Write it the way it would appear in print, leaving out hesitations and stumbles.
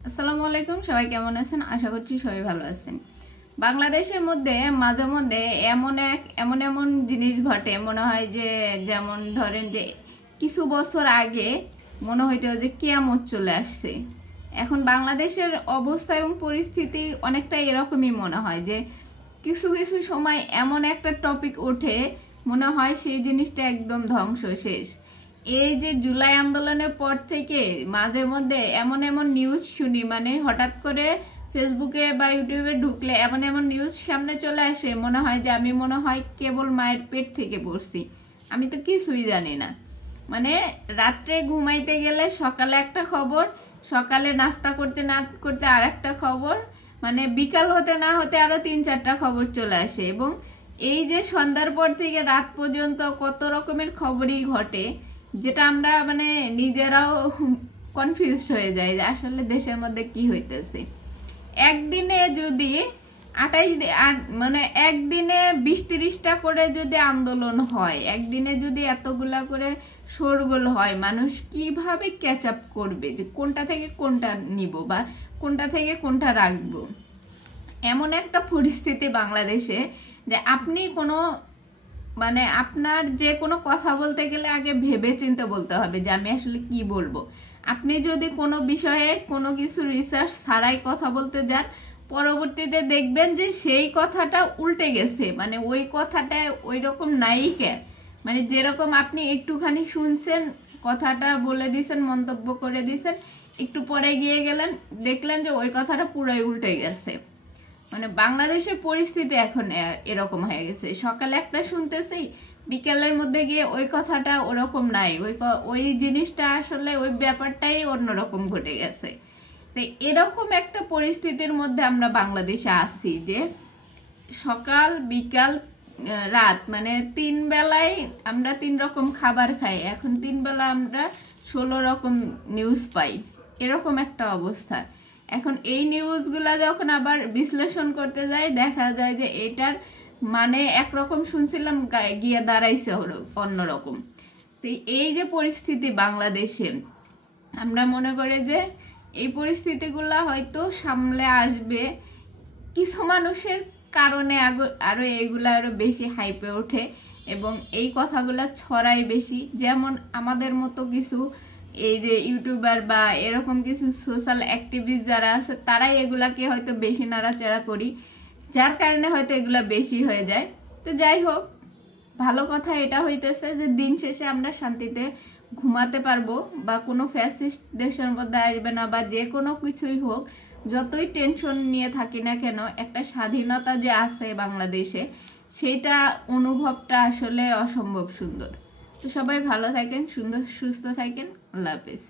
আসসালামু আলাইকুম, সবাই কেমন আছেন? আশা করছি সবাই ভালো আছেন। বাংলাদেশের মধ্যে মাঝে মধ্যে এমন জিনিস ঘটে, মনে হয় যে যেমন ধরেন যে কিছু বছর আগে মনে হইতো যে কিয়ামত চলে আসছে। এখন বাংলাদেশের অবস্থা এবং পরিস্থিতি অনেকটা এরকমই মনে হয় যে কিছু কিছু সময় এমন একটা টপিক ওঠে, মনে হয় সেই জিনিসটা একদম ধ্বংস শেষ। এই যে জুলাই আন্দোলনের পর থেকে মাঝে মধ্যে এমন এমন নিউজ শুনি, মানে হঠাৎ করে ফেসবুকে বা ইউটিউবে ঢুকলে এমন এমন নিউজ সামনে চলে আসে, মনে হয় যে আমি মনে হয় কেবল মায়ের পেট থেকে পড়ছি, আমি তো কিছুই জানি না। মানে রাত্রে ঘুমাইতে গেলে সকালে একটা খবর, সকালে নাস্তা করতে না করতে আর একটা খবর, মানে বিকাল হতে না হতে আরও 3-4টা খবর চলে আসে। এবং এই যে সন্ধ্যার পর থেকে রাত পর্যন্ত কত রকমের খবরই ঘটে, যেটা আমরা মানে নিজেরাও কনফিউজড হয়ে যাই যে আসলে দেশের মধ্যে কি হইতেছে। একদিনে যদি মানে একদিনে 20-30টা করে যদি আন্দোলন হয়, একদিনে যদি এতগুলা করে শোরগোল হয়, মানুষ কিভাবে ক্যাচ আপ করবে যে কোনটা থেকে কোনটা নিব বা কোনটা থেকে কোনটা রাখবো? এমন একটা পরিস্থিতি বাংলাদেশে যে আপনি কোনো মানে আপনার যে কোনো কথা বলতে গেলে আগে ভেবে চিন্তে বলতে হবে যে আমি আসলে কি বলবো। আপনি যদি কোনো বিষয়ে কোনো কিছু রিসার্চ ছাড়াই কথা বলতে যান, পরবর্তীতে দেখবেন যে সেই কথাটা উল্টে গেছে, মানে ওই কথাটা ওই রকম নাই কে, মানে যেরকম আপনি একটুখানি শুনছেন, কথাটা বলে দিছেন, মন্তব্য করে দিছেন, একটু পরে গিয়ে গেলেন, দেখলেন যে ওই কথাটা পুরোই উল্টে গেছে। মানে বাংলাদেশের পরিস্থিতি এখন এরকম হয়ে গেছে, সকালে একটা শুনতেছি, বিকেলের মধ্যে গিয়ে ওই কথাটা ওরকম নাই, ওই জিনিসটা আসলে ওই ব্যাপারটাই অন্যরকম ঘটে গেছে। তো এরকম একটা পরিস্থিতির মধ্যে আমরা বাংলাদেশে আছি যে সকাল বিকাল রাত, মানে 3 বেলায় আমরা 3 রকম খাবার খাই, এখন 3 বেলা আমরা 16 রকম নিউজ পাই, এরকম একটা অবস্থা। এখন এই নিউজগুলা যখন আবার বিশ্লেষণ করতে যাই, দেখা যায় যে এটার মানে একরকম শুনছিলাম, গিয়ে দাঁড়াইছে অন্যরকম। তো এই যে পরিস্থিতি বাংলাদেশে, আমরা মনে করি যে এই পরিস্থিতিগুলো হয়তো সামলে আসবে কিছু মানুষের কারণে, আরও এইগুলো আরও বেশি হাইপে ওঠে এবং এই কথাগুলো ছড়ায় বেশি। যেমন আমাদের মতো কিছু এই যে ইউটিউবার বা এরকম কিছু সোশ্যাল অ্যাক্টিভিস্ট যারা আছে, তারাই এগুলাকে হয়তো বেশি নাড়াচাড়া করি, যার কারণে হয়তো এগুলা বেশি হয়ে যায়। তো যাই হোক, ভালো কথা এটা হইতেছে যে দিন শেষে আমরা শান্তিতে ঘুমাতে পারবো, বা কোনো ফ্যাসিস্ট দেশের মধ্যে আসবে না, বা যে কোনো কিছুই হোক, যতই টেনশন নিয়ে থাকি না কেন, একটা স্বাধীনতা যে আছে বাংলাদেশে, সেটা অনুভবটা আসলে অসম্ভব সুন্দর। তো সবাই ভালো থাকেন, সুন্দর সুস্থ থাকেন। আল্লাহ হাফেজ।